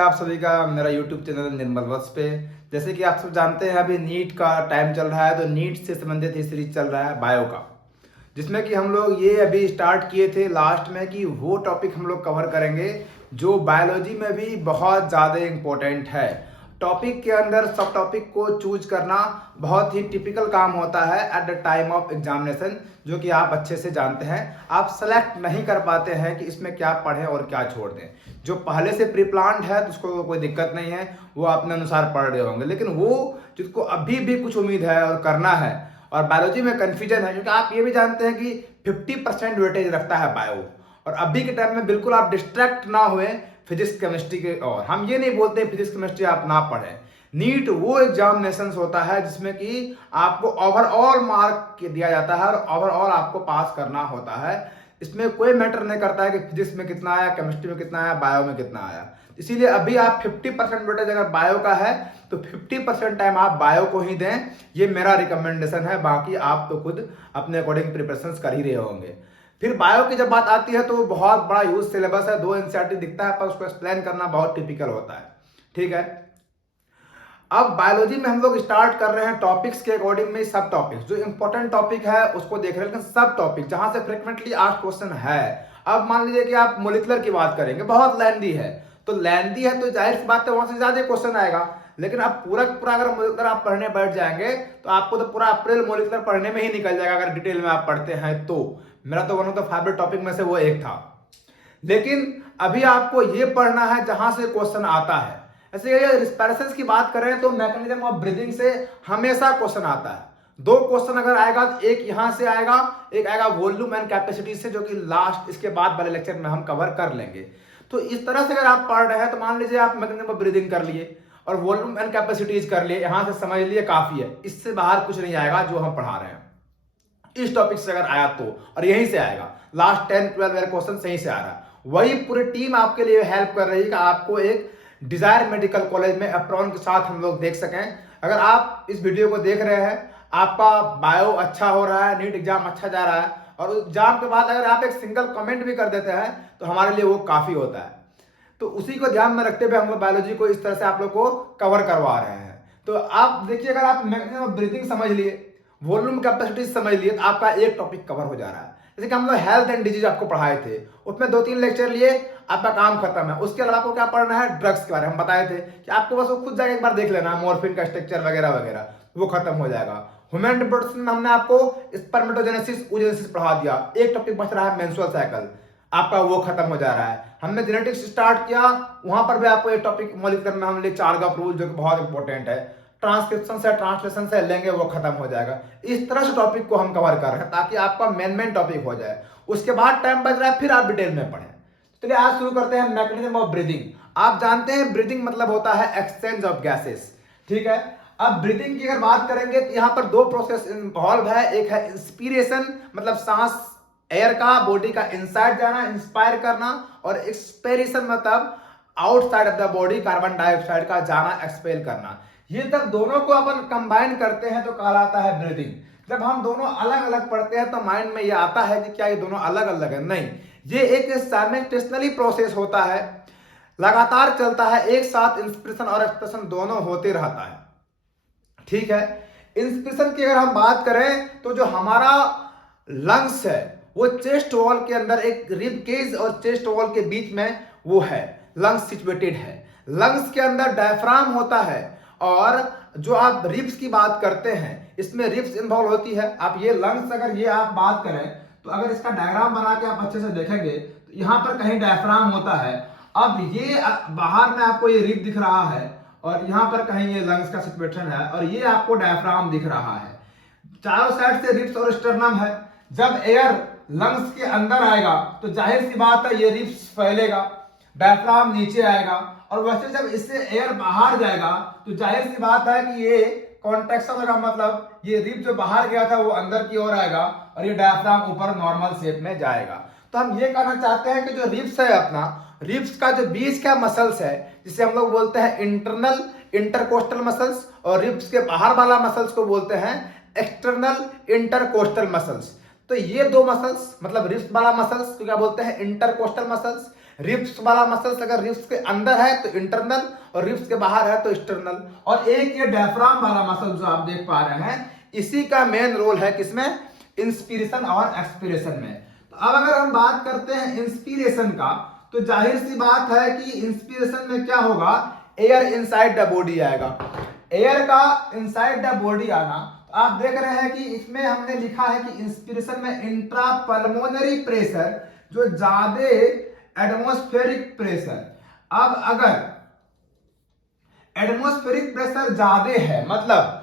आप सभी का मेरा यूट्यूब चैनल निर्मल वत्स पे। जैसे कि आप सब जानते हैं अभी नीट का टाइम चल रहा है, तो नीट से संबंधित ही सीरीज चल रहा है बायो का, जिसमें कि हम लोग ये अभी स्टार्ट किए थे लास्ट में कि वो टॉपिक हम लोग कवर करेंगे जो बायोलॉजी में भी बहुत ज़्यादा इम्पोर्टेंट है। टॉपिक के अंदर सब टॉपिक को चूज करना बहुत ही टिपिकल काम होता है at the time of examination, जो कि आप अच्छे से जानते हैं। आप सेलेक्ट नहीं कर पाते हैं कि इसमें क्या पढ़ें और क्या छोड़ दें। जो पहले से प्री प्लान्ड है तो उसको कोई दिक्कत नहीं है, वो अपने अनुसार पढ़ रहे होंगे। लेकिन वो जिसको अभी भी कुछ उम्मीद है और करना है और बायोलॉजी में कन्फ्यूजन है, क्योंकि आप ये भी जानते हैं कि 50% वेटेज रखता है बायो, और अभी के टाइम में बिल्कुल आप डिस्ट्रैक्ट ना हुए फिजिक्स केमिस्ट्री के। और हम ये नहीं बोलते फिजिक्स केमिस्ट्री आप ना पढ़ें। नीट वो एग्जामिनेशन होता है जिसमें कि आपको ओवरऑल मार्क दिया जाता है और ओवरऑल आपको पास करना होता है। इसमें कोई मैटर नहीं करता है कि फिजिक्स में कितना आया, केमिस्ट्री में कितना आया, बायो में कितना आया। इसीलिए अभी आप 50% वेटेज अगर बायो का है तो 50% टाइम आप बायो को ही दें, ये मेरा रिकमेंडेशन है। बाकी आप तो खुद अपने अकॉर्डिंग प्रिपरेशन कर ही रहे होंगे। फिर बायो की जब बात आती है तो बहुत बड़ा यूज सिलेबस है, 2 एनसीईआरटी दिखता है पर उसको एक्सप्लेन करना बहुत टिपिकल होता है। ठीक है, अब बायोलॉजी में हम लोग स्टार्ट कर रहे हैं टॉपिक्स के अकॉर्डिंग में। सब टॉपिक्स जो इंपॉर्टेंट टॉपिक है उसको देख रहे हैं, लेकिन सब टॉपिक जहां से फ्रिक्वेंटली आस्क्ड क्वेश्चन है। अब मान लीजिए कि आप मोलिकुलर की बात करेंगे, बहुत लेंदी है, तो लेंदी है तो जाहिर सी बात है वहां से ज्यादा क्वेश्चन आएगा। लेकिन अब पूरा पूरा अगर मोलिकुलर आप पढ़ने बैठ जाएंगे तो आपको तो पूरा अप्रैल मोलिकुलर पढ़ने में ही निकल जाएगा, अगर डिटेल में आप पढ़ते हैं तो। मेरा तो one of the favourite topic में से वो एक था। लेकिन अभी आपको ये पढ़ना है जहां से क्वेश्चन आता है। ऐसे रिस्पिरेशंस की बात करें तो मैकेनिज्म ऑफ ब्रीदिंग से हमेशा क्वेश्चन आता है। 2 क्वेश्चन अगर आएगा तो एक यहां से आएगा, एक आएगा वॉल्यूम एंड कैपेसिटी से, जो कि लास्ट इसके बाद वाले लेक्चर में हम कवर कर लेंगे। तो इस तरह से अगर आप पढ़ रहे हैं तो मान लीजिए आप मैकेनिज्म ऑफ ब्रीदिंग कर लिए और वॉल्यूम एंड कैपेसिटीज कर लिए, यहां से समझ लिए काफी है। इससे बाहर कुछ नहीं आएगा जो हम पढ़ा रहे हैं इस टॉपिक से अगर आया तो, और यहीं से आएगा। लास्ट 10-12 क्वेश्चन सही से आ रहा है। वही पूरी टीम आपके लिए हेल्प कर रही है कि आपको एक डिजायर मेडिकल कॉलेज में एप्रॉन के साथ हम लोग देख सकें। अगर आप इस वीडियो को देख रहे हैं, आपका बायो अच्छा हो रहा है, नीट एग्जाम अच्छा जा रहा है, और एग्जाम के बाद अगर आप एक सिंगल कमेंट भी कर देते हैं तो हमारे लिए वो काफी होता है। तो उसी को ध्यान में रखते हुए हम लोग बायोलॉजी को इस तरह से आप लोग को कवर करवा रहे हैं। तो आप देखिए, अगर आप मैकेनिज्म ऑफ ब्रीथिंग समझ लिए, वॉल्यूम कैपेसिटी समझ लिए, तो आपका एक टॉपिक कवर हो जा रहा है। जैसे कि हम लोग हेल्थ एंड डिजीज आपको पढ़ाए थे, उसमें 2-3 लेक्चर लिए, आपका काम खत्म है। उसके अलावा आपको क्या पढ़ना है, ड्रग्स के बारे में हम बताए थे कि आपको बस वो खुद जाकर एक बार देख लेना है, मॉर्फिन का स्ट्रक्चर वगैरह वगैरह, वो खत्म हो जाएगा। ह्यूमन रिप्रोडक्शन में हमने आपको स्पर्मेटोजेनेसिस ओजेनेसिस पढ़ा दिया। एक टॉपिक बच रहा है मेंस्ट्रुअल साइकिल, आपका वो खत्म हो जा रहा है। हमने जेनेटिक्स स्टार्ट किया, वहां पर भी आपको एक टॉपिक मॉलिक्यूलर में हमने चार्गाफ रूल, जो कि बहुत इंपॉर्टेंट है। ट्रांसक्रिप्शन से ट्रांसलेशन से लेंगे, वो खत्म हो जाएगा। इस तरह से टॉपिक को हम कवर कर रहे हैं ताकि आपका मेन टॉपिक हो जाए। उसके बाद टाइम बच रहा है, फिर आप डिटेल में पढ़ें। चलिए आज शुरू करते हैं मैकेनिज्म ऑफ ब्रीदिंग। आप जानते हैं ब्रीदिंग मतलब होता है एक्सचेंज ऑफ गैसेस। ठीक है, अब ब्रीदिंग की अगर बात करेंगे तो यहाँ पर 2 प्रोसेस इन्वॉल्व है। एक है इंस्पिरेशन, मतलब सांस एयर का बॉडी का इनसाइड जाना, इंस्पायर करना, और एक्सपेरेशन मतलब outside of the body carbon dioxide का जाना, एक्सपेल करना। ये जब दोनों को अपन कंबाइन करते हैं तो कहलाता है ब्रीदिंग। जब हम दोनों अलग अलग पढ़ते हैं तो माइंड में ये आता है कि क्या ये दोनों अलग अलग है, नहीं, ये एक साइमल्टेनियसली प्रोसेस होता है, लगातार चलता है, एक साथ इंस्पिरेशन और एक्सप्रेशन दोनों होते रहता है। ठीक है, इंस्पिरेशन की अगर हम बात करें तो जो हमारा लंग्स है वो चेस्ट वॉल के अंदर, एक रिब केज और चेस्ट वॉल के बीच में वो है, लंग्स सिचुएटेड है। लंग्स के अंदर डायफ्राम होता है, और जो आप रिब्स की बात करते हैं इसमें रिब्स इन्वॉल्व होती है। आप ये लंग्स अगर ये आप बात करें तो अगर इसका डायग्राम बना के आप अच्छे से देखेंगे तो यहाँ पर कहीं डायफ्राम होता है। अब ये बाहर में आपको ये रिब दिख रहा है, और यहाँ पर कहीं ये लंग्स का सिचुएशन है, और ये आपको डायफ्राम दिख रहा है। चारों साइड से रिब्स और स्टर्नम है। जब एयर लंग्स के अंदर आएगा तो जाहिर सी बात है ये रिब्स फैलेगा, डायफ्राम नीचे आएगा, और वैसे जब इससे एयर बाहर जाएगा तो जाहिर सी बात है कि ये कॉन्ट्रैक्शन होगा, मतलब ये रिब जो बाहर गया था वो अंदर की ओर आएगा, और ये डायफ्राम ऊपर नॉर्मल शेप में जाएगा। तो हम ये कहना चाहते हैं कि जो रिब्स है अपना, रिब्स का जो बीच का मसल्स है जिसे हम लोग बोलते हैं इंटरनल इंटरकोस्टल मसल्स, और रिब्स के बाहर वाला मसल्स को बोलते हैं एक्सटर्नल इंटरकोस्टल मसल्स। तो ये 2 मसल्स, मतलब रिब्स वाला मसल्स को क्या बोलते हैं, इंटरकोस्टल मसल्स। रिब्स वाला मसल्स अगर रिब्स के अंदर है तो इंटरनल और रिब्स के बाहर है तो एक्सटर्नल। और एक ये डायफ्राम वाला मसल जो आप देख पा रहे हैं, इसी का मेन रोल है किसमें, इंस्पिरेशन और एक्सपिरेशन में। तो अब अगर हम बात करते हैं इंस्पिरेशन का, तो जाहिर सी बात है कि इंस्पिरेशन में क्या होगा, एयर इनसाइड द बॉडी आएगा। एयर का इनसाइड द बॉडी आना, तो आप देख रहे हैं कि इसमें हमने लिखा है कि इंस्पिरेशन में इंट्रा पल्मोनरी प्रेशर जो ज्यादा एटमॉस्फेरिक प्रेशर। अब अगर एटमॉस्फेरिक प्रेशर ज्यादा है, मतलब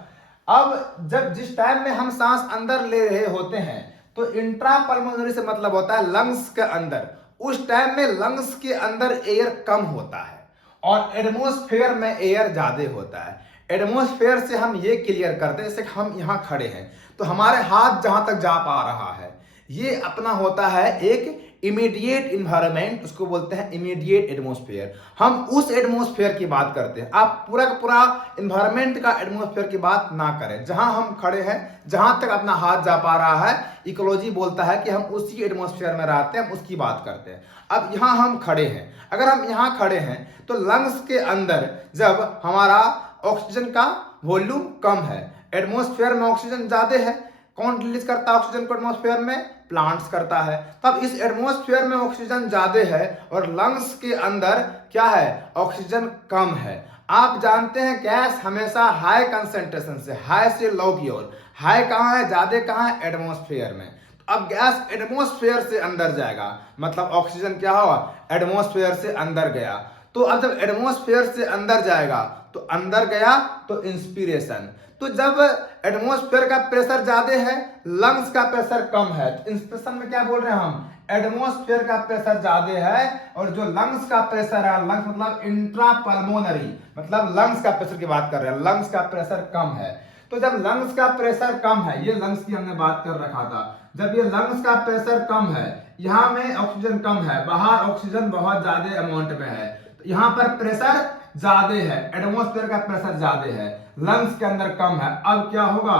अब जब जिस टाइम में हम सांस अंदर ले रहे होते हैं तो इंट्रा पल्मोनरी से मतलब होता है लंग्स के अंदर, उस टाइम में लंग्स के अंदर एयर कम होता है और एटमॉस्फेयर में एयर ज्यादा होता है। एटमॉस्फेयर से हम ये क्लियर करते हैं, जैसे हम यहाँ खड़े हैं तो हमारे हाथ जहां तक जा पा रहा है, ये अपना होता है एक इमीडिएट इन्वायरमेंट, उसको बोलते हैं इमीडिएट एटमॉस्फेयर। हम उस एटमॉस्फेयर की बात करते हैं, आप पूरा का पूरा इन्वायरमेंट का एटमॉस्फेयर की बात ना करें। जहां हम खड़े हैं, जहां तक अपना हाथ जा पा रहा है, इकोलॉजी बोलता है कि हम उसी एटमॉस्फेयर में रहते हैं, हम उसकी बात करते हैं। अब यहाँ हम खड़े हैं, अगर हम यहाँ खड़े हैं तो लंग्स के अंदर जब हमारा ऑक्सीजन का वॉल्यूम कम है, एटमॉस्फेयर में ऑक्सीजन ज्यादा है, कौन रिलीज करता है ऑक्सीजन को एटमॉस्फेयर में, प्लांट्स करता है। तब इस एटमॉस्फेयर में ऑक्सीजन ज्यादा है और लंग्स के अंदर क्या है, ऑक्सीजन कम है। आप जानते हैं गैस हमेशा हाई कंसेंट्रेशन से, हाई से लो की ओर, हाई कहाँ है, ज्यादा कहाँ है, एटमॉस्फेयर में। अब गैस एटमॉस्फेयर से अंदर जाएगा, मतलब ऑक्सीजन क्या होगा, एटमॉस्फेयर से अंदर गया। तो अब जब एटमॉस्फेयर से अंदर जाएगा तो अंदर गया तो इंस्पिरेशन। तो जब एटमॉस्फेयर का प्रेशर ज्यादा है, लंग्स का प्रेशर कम है, तो इंस्पिरेशन में क्या बोल रहे हैं हम, एटमॉस्फेयर का प्रेशर ज्यादा है और जो लंग्स का प्रेशर है, लंग्स मतलब इंट्रा पल्मोनरी, मतलब लंग्स का प्रेशर की बात कर रहे हैं, लंग्स का प्रेशर कम है। तो जब लंग्स का प्रेशर कम है, ये लंग्स की हमने बात कर रखा था, जब ये लंग्स का प्रेशर कम है, यहाँ में ऑक्सीजन कम है, बाहर ऑक्सीजन बहुत ज्यादा अमाउंट में है, तो यहाँ पर प्रेशर ज्यादा है, एटमॉस्फेयर का प्रेशर ज्यादा है, लंग्स के अंदर कम है। अब क्या होगा,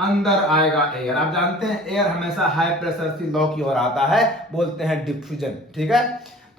अंदर आएगा एयर। आप जानते हैं एयर हमेशा हाई प्रेशर से लो की ओर आता है, बोलते हैं डिफ्यूजन, ठीक है।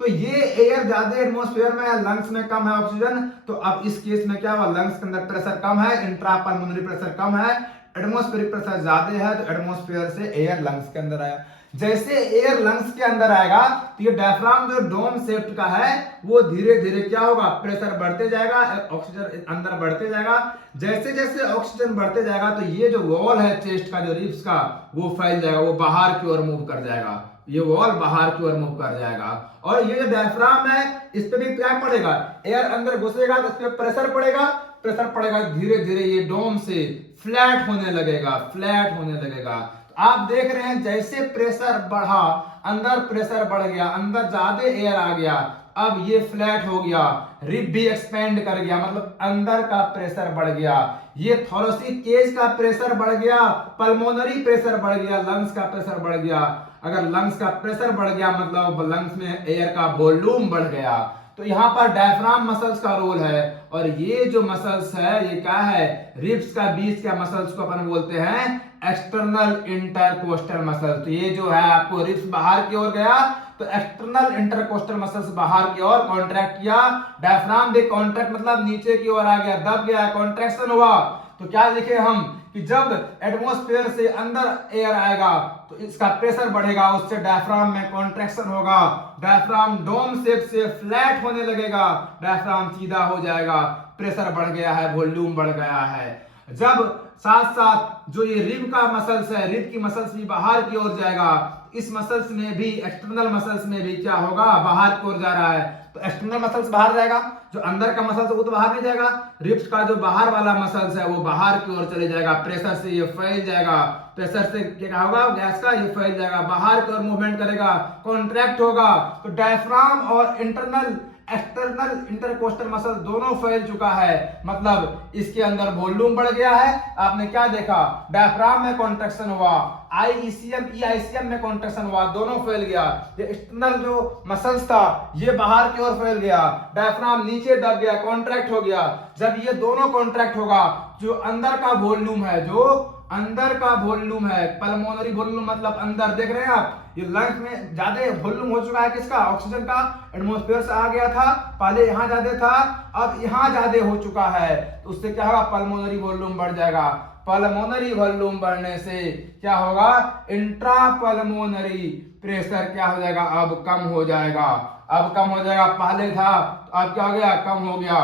तो ये एयर ज्यादा एटमॉस्फेयर में है, लंग्स में कम है ऑक्सीजन, तो अब इस केस में क्या हुआ, लंग्स के अंदर प्रेशर कम है, इंट्रा पल्मोनरी प्रेशर कम है, एटमॉस्फेरिक प्रेशर ज्यादा है, तो एटमॉस्फेयर से एयर लंग्स के अंदर आया। जैसे एयर लंग्स के अंदर आएगा तो ये डायफ्राम जो डोम शेप्ड का है वो धीरे धीरे क्या होगा, प्रेशर बढ़ते जाएगा, ऑक्सीजन अंदर बढ़ते जाएगा। जैसे जैसे ऑक्सीजन बढ़ते जाएगा तो ये जो वॉल है चेस्ट का, जो रिब्स का, वो फैल जाएगा, वो बाहर की ओर मूव कर जाएगा, ये वॉल बाहर की ओर मूव कर जाएगा। और ये जो डायफ्राम है इस पे भी क्या पड़ेगा, एयर अंदर घुसेगा तो इस पे प्रेशर पड़ेगा, प्रेशर पड़ेगा, धीरे धीरे ये डोम से फ्लैट होने लगेगा, फ्लैट होने लगेगा। आप देख रहे हैं जैसे प्रेशर बढ़ा, अंदर प्रेशर बढ़ गया, अंदर ज्यादा एयर आ गया, अब ये फ्लैट हो गया, रिब भी एक्सपेंड कर गया, मतलब अंदर का प्रेशर बढ़ गया, ये थोरेसिक केज का प्रेशर बढ़ गया, पल्मोनरी प्रेशर बढ़ गया, लंग्स का प्रेशर बढ़ गया। अगर लंग्स का प्रेशर बढ़ गया मतलब लंग्स में एयर का वॉल्यूम बढ़ गया। तो यहाँ पर डायफ्राम मसल्स का रोल है, और ये जो मसल्स है ये क्या है, रिब्स का बीच का मसल्स को अपन बोलते हैं एक्सटर्नल इंटरकोस्टल मसल। तो ये जो है आपको रिब्स बाहर की ओर गया तो एक्सटर्नल इंटरकोस्टल मसल्स बाहर की ओर कॉन्ट्रैक्ट किया, डायफ्राम भी कॉन्ट्रैक्ट मतलब नीचे की ओर आ गया, दब गया, कॉन्ट्रैक्शन हुआ। तो क्या लिखे हम कि जब एटमॉस्फेयर से अंदर एयर आएगा तो इसका प्रेशर बढ़ेगा, उससे डायफ्राम में कॉन्ट्रैक्शन होगा, डायफ्राम डोम शेप से फ्लैट होने लगेगा, डायफ्राम सीधा हो जाएगा, प्रेशर बढ़ गया है, वॉल्यूम बढ़ गया है। जब साथ साथ जो ये रिब का मसल्स है, रिब की मसल्स भी बाहर की ओर जाएगा, इस मसल्स में भी एक्सटर्नल मसल्स में भी क्या होगा, बाहर की ओर जा रहा है, तो एक्सटर्नल मसल्स बाहर जाएगा, जो अंदर का मसल्स है वो तो बाहर नहीं जाएगा, रिब्स का जो बाहर वाला मसल्स है वो बाहर की ओर चले जाएगा, प्रेशर से ये फैल जाएगा, प्रेशर से क्या होगा, गैस का ये फैल जाएगा, बाहर की ओर मूवमेंट करेगा, कॉन्ट्रैक्ट होगा। तो डायफ्राम और इंटरनल एक्सटर्नल इंटरकोस्टल मसल दोनों फैल चुका है, मतलब इसके अंदर वॉल्यूम बढ़ गया है। आपने क्या देखा, डायफ्राम में कॉन्ट्रैक्शन हुआ, आईईसीएम ईआईसीएम में कॉन्ट्रैक्शन हुआ, दोनों फैल गया। ये एक्सटर्नल जो मसल्स था ये बाहर की ओर फैल गया, डायफ्राम नीचे दब गया, कॉन्ट्रैक्ट हो गया। जब ये दोनों कॉन्ट्रैक्ट होगा, जो अंदर का वॉल्यूम है, जो अंदर का वॉल्यूम है। पल्मोनरी वॉल्यूम मतलब अंदर, देख रहे हैं आप, ये लंग्स में ज्यादा वॉल्यूम हो चुका है किसका, ऑक्सीजन का। एटमॉस्फेयर से आ गया था, पहले यहाँ ज्यादा था, अब यहाँ ज्यादा हो चुका है, तो उससे क्या होगा, पल्मोनरी वॉल्यूम बढ़ जाएगा। पल्मोनरी वॉल्यूम बढ़ने से क्या होगा, इंट्रा पल्मोनरी प्रेशर क्या हो जाएगा, अब कम हो जाएगा। अब कम हो जाएगा, पहले था तो अब क्या हो गया, कम हो गया।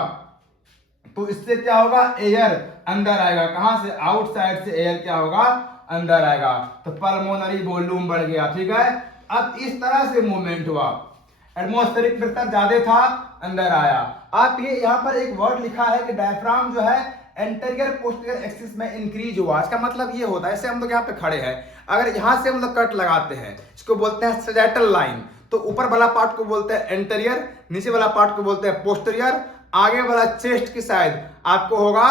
तो इससे क्या होगा, एयर अंदर आएगा। कहां से, आउटसाइड से एयर क्या होगा, अंदर आएगा। तो पल्मोनरी वॉल्यूम बढ़ गया। ठीक है, अब इस तरह से मूवमेंट हुआ। एटमॉस्फेरिक प्रेशर ज्यादा था, अंदर आया। आप ये यहाँ पर एक वर्ड लिखा है कि डायफ्राम जो है एंटीरियर पोस्टीरियर एक्सिस में इंक्रीज हुआ। इसका मतलब ये होता है, जैसे हम लोग यहाँ पे खड़े हैं, अगर यहाँ से हम लोग कट लगाते हैं, इसको बोलते हैं सैजिटल लाइन, तो ऊपर वाला पार्ट को बोलते हैं एंटीरियर, नीचे वाला पार्ट को बोलते हैं पोस्टीरियर, आगे वाला चेस्ट की साइड आपको होगा,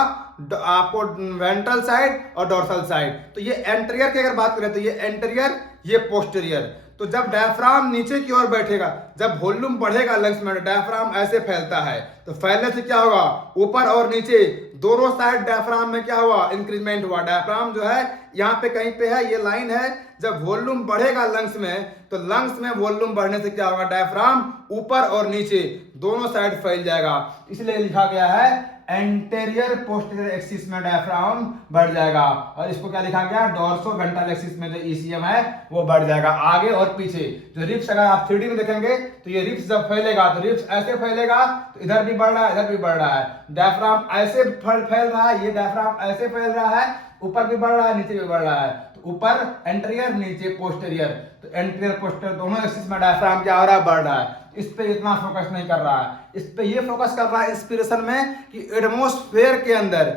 आपको वेंट्रल साइड और डोर्सल साइड। तो ये एंटीरियर की अगर बात करें तो ये एंटीरियर, ये पोस्टीरियर। तो जब डायफ्राम नीचे की ओर बैठेगा, जब वॉल्यूम बढ़ेगा लंग्स में, डायफ्राम ऐसे फैलता है, तो फैलने से क्या होगा, ऊपर और नीचे दोनों साइड डायफ्राम में क्या हुआ, इंक्रीजमेंट हुआ। डायफ्राम जो है यहाँ पे कहीं पे है, ये लाइन है, जब वॉल्यूम बढ़ेगा लंग्स में, तो लंग्स में वॉल्यूम बढ़ने से क्या होगा, डायफ्राम ऊपर और नीचे दोनों साइड फैल जाएगा। इसलिए लिखा गया है एंटीरियर पोस्टीरियर एक्सिस में डायफ्राम बढ़ जाएगा। और इसको क्या लिखा गया, डोर्सो वेंट्रल एक्सिस में जो ईसीएम है वो बढ़ जाएगा, आगे और पीछे। जो रिप्स अगर आप 3D में देखेंगे तो ये रिप्स जब फैलेगा तो रिप्स ऐसे फैलेगा, तो इधर भी बढ़ रहा है, इधर भी बढ़ रहा है। डायफ्राम ऐसे फैल रहा है, ये डायफ्राम ऐसे फैल रहा है, ऊपर भी बढ़ रहा है, नीचे भी बढ़ रहा है। तो ऊपर एंटीरियर, नीचे पोस्टीरियर, तो एंटीरियर पोस्टीरियर दोनों एक्सिस में डायफ्राम क्या हो रहा है, बढ़ रहा है। इस पे इतना फोकस नहीं कर रहा है, इस पे ये फोकस कर रहा है इंस्पिरेशन में कि एटमॉस्फेयर के अंदर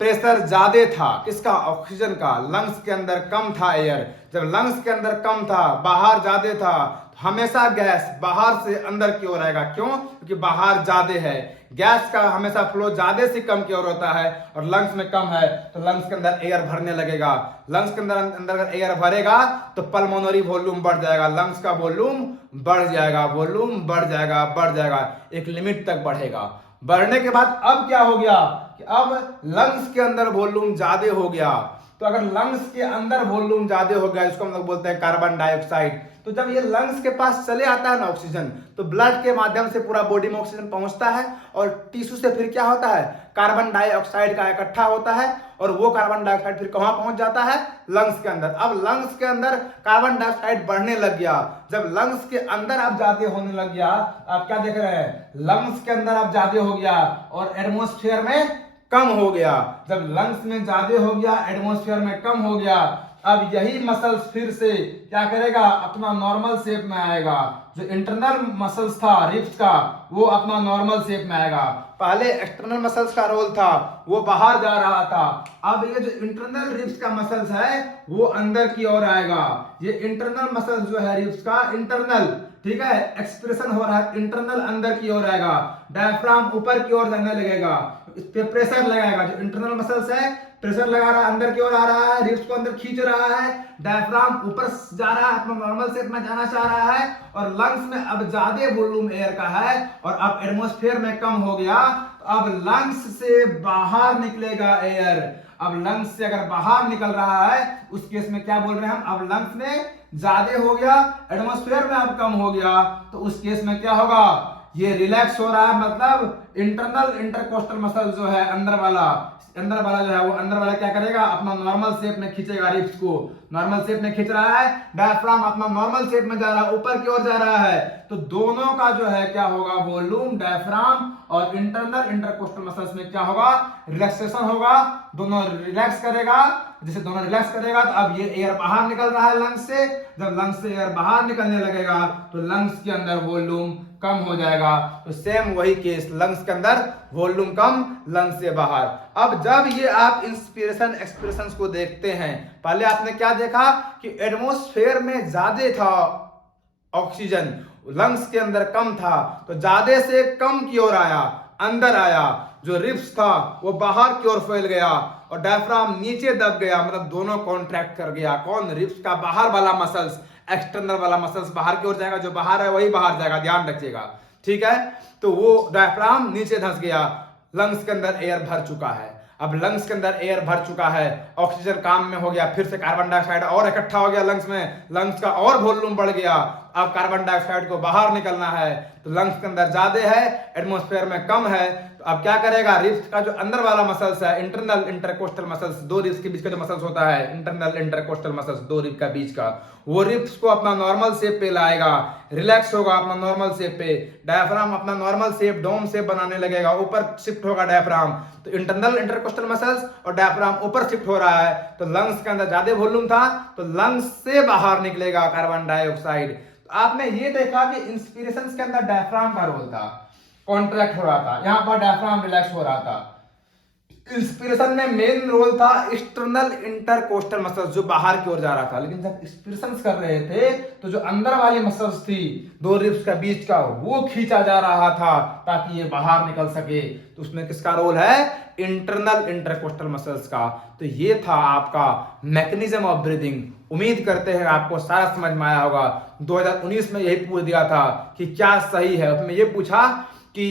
प्रेशर ज्यादा था, किसका, ऑक्सीजन का। लंग्स के अंदर कम था एयर, जब लंग्स के अंदर कम था, बाहर ज्यादा था, तो हमेशा गैस बाहर से अंदर की ओर आएगा। क्यों, क्योंकि बाहर ज्यादा है, गैस का हमेशा फ्लो ज्यादा से कम की ओर होता है, और लंग्स में कम है तो लंग्स के अंदर एयर भरने लगेगा। लंग्स के अंदर अगर एयर भरेगा तो पल्मोनरी वॉल्यूम बढ़ जाएगा, लंग्स का वॉल्यूम बढ़ जाएगा, वॉल्यूम बढ़ जाएगा, बढ़ जाएगा, एक लिमिट तक बढ़ेगा। बढ़ने के बाद अब क्या हो गया कि अब लंग्स के अंदर वॉल्यूम ज्यादा हो गया। तो अगर लंग्स के अंदर वॉल्यूम ज्यादा हो गया, इसको हम लोग बोलते हैं कार्बन डाइऑक्साइड। तो जब ये लंग्स के पास चले आता है ना ऑक्सीजन, तो ब्लड के माध्यम से पूरा बॉडी में ऑक्सीजन पहुंचता है, और टिश्यू से फिर क्या होता है, कार्बन डाइऑक्साइड का इकट्ठा होता है, और वो कार्बन डाइऑक्साइड फिर कहां पहुंच जाता है, लंग्स के अंदर। अब लंग्स के अंदर कार्बन डाइऑक्साइड बढ़ने लग गया। जब लंग्स के अंदर अब ज्यादा होने लग गया, आप क्या देख रहे हैं, लंग्स के अंदर अब ज्यादा हो गया और एटमॉस्फेयर में कम हो गया। जब लंग्स में ज्यादा हो गया, एटमॉस्फेयर में कम हो गया, अब यही मसल्स फिर से क्या करेगा, अपना नॉर्मल शेप में आएगा। जो इंटरनल मसल्स था रिब्स का, वो अपना नॉर्मल शेप में आएगा। पहले एक्सटर्नल मसल्स का रोल था, वो बाहर जा रहा था। अब ये जो इंटरनल रिब्स का मसल्स है वो अंदर की ओर आएगा। ये इंटरनल मसल्स जो है रिब्स का, इंटरनल, ठीक है, एक्सप्रेशन हो रहा है, इंटरनल अंदर की ओर आएगा। डायफ्राम ऊपर की ओर जाने लगेगा, इस पे प्रेशर लगाएगा। जो इंटरनल मसल्स है प्रेशर लगा रहा है, अंदर की ओर आ रहा है, रिब्स को अंदर खींच रहा है, डायफ्राम ऊपर जा रहा है, अपना नॉर्मल शेप में जाना चाह रहा है। और लंग्स में अब ज्यादा वॉल्यूम एयर का है और अब एटमॉस्फेयर में कम हो गया, तो अब लंग्स से बाहर निकलेगा एयर। अब लंग्स से अगर बाहर निकल रहा है, उस केस में क्या बोल रहे हैं हम, अब लंग्स में ज्यादा हो गया, एटमॉस्फेयर में अब कम हो गया, तो उस केस में क्या होगा, ये रिलैक्स हो रहा है। मतलब इंटरनल इंटरकोस्टल मसल जो है अंदर वाला जो है, वो अंदर वाला क्या करेगा, अपना नॉर्मल शेप में खींचेगा, रिब्स को नॉर्मल शेप में खींच रहा है। डायफ्राम अपना नॉर्मल शेप में जा रहा है, ऊपर की ओर जा रहा है। तो दोनों का जो है क्या होगा, वॉल्यूम, डायफ्राम और इंटरनल इंटरकोस्टल मसल्स में क्या होगा, रिलैक्सेशन होगा, दोनों रिलैक्स करेगा। जैसे दोनों रिलैक्स करेगा तो अब ये एयर बाहर निकल रहा है लंग्स से। जब लंग्स से एयर बाहर निकलने लगेगा तो लंग्स के अंदर वॉल्यूम कम हो जाएगा। तो सेम वही केस, लंग्स के अंदर वॉल्यूम कम, लंग्स से बाहर। अब जब ये आप इंस्पिरेशन एक्सप्रेशन को देखते हैं, पहले आपने क्या देखा कि एटमॉस्फेयर में ज्यादा था ऑक्सीजन, लंग्स के अंदर कम था, तो ज्यादा से कम की ओर आया, अंदर आया। जो रिब्स था वो बाहर की ओर फैल गया और डायफ्राम नीचे दब गया, मतलब दोनों कॉन्ट्रैक्ट कर गया। कौन, रिब्स का बाहर वाला मसल्स, एक्सटर्नल वाला मसल्स बाहर की ओर जाएगा, जो बाहर है वही बाहर जाएगा, ध्यान रखिएगा, ठीक है। तो वो डायफ्राम नीचे धंस गया, लंग्स के अंदर एयर भर चुका है। अब लंग्स के अंदर एयर भर चुका है, ऑक्सीजन काम में हो गया, फिर से कार्बन डाइऑक्साइड और इकट्ठा हो गया लंग्स में, लंग्स का और वॉल्यूम बढ़ गया। अब कार्बन डाइऑक्साइड को बाहर निकलना है, तो लंग्स के अंदर ज्यादा है, एटमॉस्फेयर में कम है, तो अब क्या करेगा, रिब्स का जो अंदर वाला मसल्स है, इंटरनल इंटरकोस्टल मसल्स, दो रिब्स के बीच का जो मसल्स होता है, इंटरनल इंटरकोस्टल मसल्स, दो रिब्स का बीच का, वो रिब्स को अपना नॉर्मल शेप पे लाएगा, रिलैक्स होगा अपना नॉर्मल शेप पे, डायफ्राम अपना नॉर्मल शेप, डोम शेप बनाने लगेगा, ऊपर शिफ्ट होगा डायफ्राम। तो इंटरनल इंटरकोस्टल मसल्स और डायफ्राम ऊपर शिफ्ट हो रहा है, तो लंग्स के अंदर ज्यादा वॉल्यूम था, तो लंग्स से बाहर निकलेगा कार्बन डाइऑक्साइड। तो आपने ये देखा कि इंस्पिरेशन के अंदर डायफ्राम का रोल था, कॉन्ट्रैक्ट हो रहा था, यहां पर डायफ्राम रिलैक्स हो रहा था। इंस्पिरेशन में मेन रोल था एक्सटर्नल इंटरकोस्टल मसल्स, जो बाहर की ओर जा रहा था, लेकिन जब एक्सपिरेशन कर रहे थे तो जो अंदर वाली मसल्स थी, दो रिब्स का बीच का, वो खींचा जा रहा था ताकि ये बाहर निकल सके। तो उसमें किसका रोल है, इंटरनल इंटरकोस्टल मसल्स का। तो ये था आपका मैकेनिज्म ऑफ ब्रीदिंग। उम्मीद करते हैं आपको सारा समझ में आया होगा। 2019 में यही पूछ दिया था कि क्या सही है, उसमें ये पूछा कि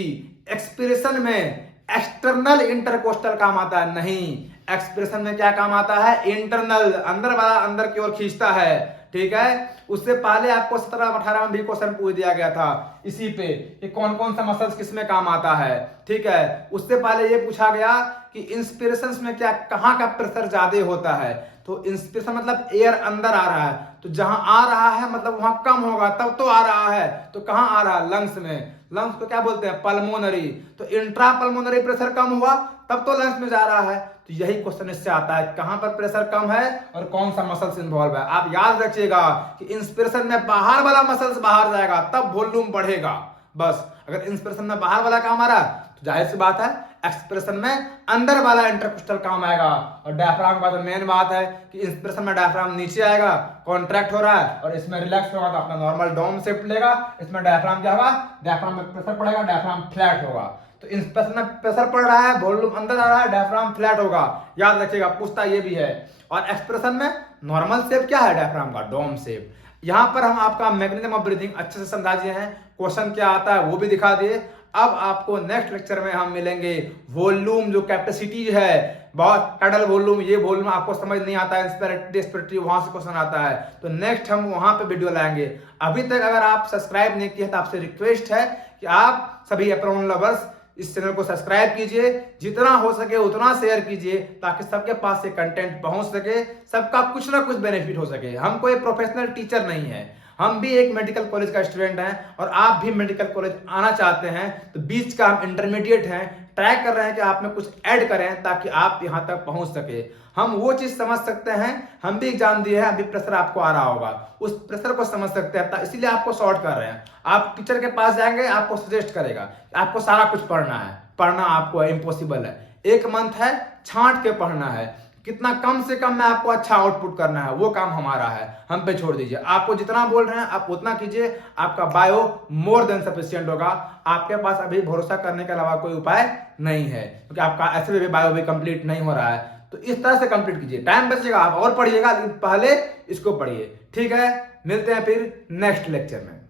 एक्सपिरेशन में एक्सटर्नल इंटरकोस्टल काम आता है, नहीं, एक्सप्रेशन में क्या काम आता है, इंटरनल, अंदर वाला अंदर की ओर खींचता है, ठीक है। उससे पहले आपको 17-18 में भी क्वेश्चन पूछ दिया गया था इसी पे कि कौन कौन सा मसल्स किस में काम आता है, ठीक है। उससे पहले ये पूछा गया कि इंस्पिरेशन में क्या, कहाँ का प्रेशर ज्यादा होता है, तो इंस्पिरेशन मतलब एयर अंदर आ रहा है, तो जहां आ रहा है मतलब वहां कम होगा, तब तो आ रहा है, तो कहां आ रहा है, लंग्स में। लंग्स को क्या बोलते हैं, पल्मोनरी, तो इंट्रा पल्मोनरी प्रेशर कम हुआ तब तो लंग्स में जा रहा है। तो यही क्वेश्चन इससे आता है, कहां पर प्रेशर कम है और कौन सा मसल्स इन्वॉल्व है। आप याद रखिएगा कि इंस्पिरेशन में बाहर वाला मसल्स बाहर जाएगा तब वॉल्यूम बढ़ेगा, बस। अगर इंस्पिरेशन में बाहर वाला काम आ रहा है तो जाहिर सी बात है एक्सप्रेशन में अंदर वाला इंटरकोस्टल काम आएगा। और डायफ्राम का तो मेन बात है कि इंस्पिरेशन में डायफ्राम नीचे आएगा, कॉन्ट्रैक्ट हो रहा है, और इसमें रिलैक्स होगा तो अपना नॉर्मल डोम शेप लेगा। इसमें डायफ्राम क्या होगा, डायफ्राम में प्रेशर पड़ेगा, डायफ्राम फ्लैट होगा। तो इंस्पिरेशन में प्रेशर पड़ रहा है, वॉल्यूम अंदर आ रहा है, डायफ्राम फ्लैट होगा, याद रखिएगा, पूछता ये भी है। और एक्सप्रेशन में नॉर्मल शेप क्या है डायफ्राम का, डोम शेप। यहां पर हम आपका मैकेनिज्म ऑफ ब्रीथिंग अच्छे से समझा दिए हैं, क्वेश्चन क्या आता है वो भी दिखा दिए। अब आपको नेक्स्ट लेक्चर में हम मिलेंगे वॉल्यूम, जो कैपेसिटी है, बहुत टोटल वॉल्यूम, ये वॉल्यूम आपको समझ नहीं आता है, इंस्पिरेटरी वहां से क्वेश्चन आता है, तो नेक्स्ट हम वहां पे वीडियो लाएंगे। अभी तक अगर आप सब्सक्राइब नहीं किए तो आपसे रिक्वेस्ट है कि आप सभी एप्रोन लवर्स इस चैनल को सब्सक्राइब कीजिए, जितना हो सके उतना शेयर कीजिए, ताकि सबके पास से कंटेंट पहुंच सके, सबका कुछ ना कुछ बेनिफिट हो सके। हम कोई प्रोफेशनल टीचर नहीं है, हम भी एक मेडिकल कॉलेज का स्टूडेंट हैं, और आप भी मेडिकल कॉलेज आना चाहते हैं तो बीच का हम इंटरमीडिएट हैं, ट्राई कर रहे हैं कि आप में कुछ ऐड करें ताकि आप यहां तक पहुंच सके। हम वो चीज समझ सकते हैं, हम भी एग्जाम दिए हैं, अभी प्रेशर आपको आ रहा होगा, उस प्रेशर को समझ सकते हैं, इसीलिए आपको शॉर्ट कर रहे हैं। आप टीचर के पास जाएंगे, आपको सजेस्ट करेगा, आपको सारा कुछ पढ़ना है, पढ़ना आपको इम्पॉसिबल है, 1 मंथ है, छांट के पढ़ना है, कितना कम से कम में आपको अच्छा आउटपुट करना है, वो काम हमारा है, हम पे छोड़ दीजिए। आपको जितना बोल रहे हैं आप उतना कीजिए, आपका बायो मोर देन सफिशिएंट होगा। आपके पास अभी भरोसा करने के अलावा कोई उपाय नहीं है, क्योंकि आपका ऐसे भी बायो भी कंप्लीट नहीं हो रहा है। तो इस तरह से कंप्लीट कीजिए, टाइम बचेगा, आप और पढ़िएगा, लेकिन पहले इसको पढ़िए, ठीक है। मिलते हैं फिर नेक्स्ट लेक्चर में।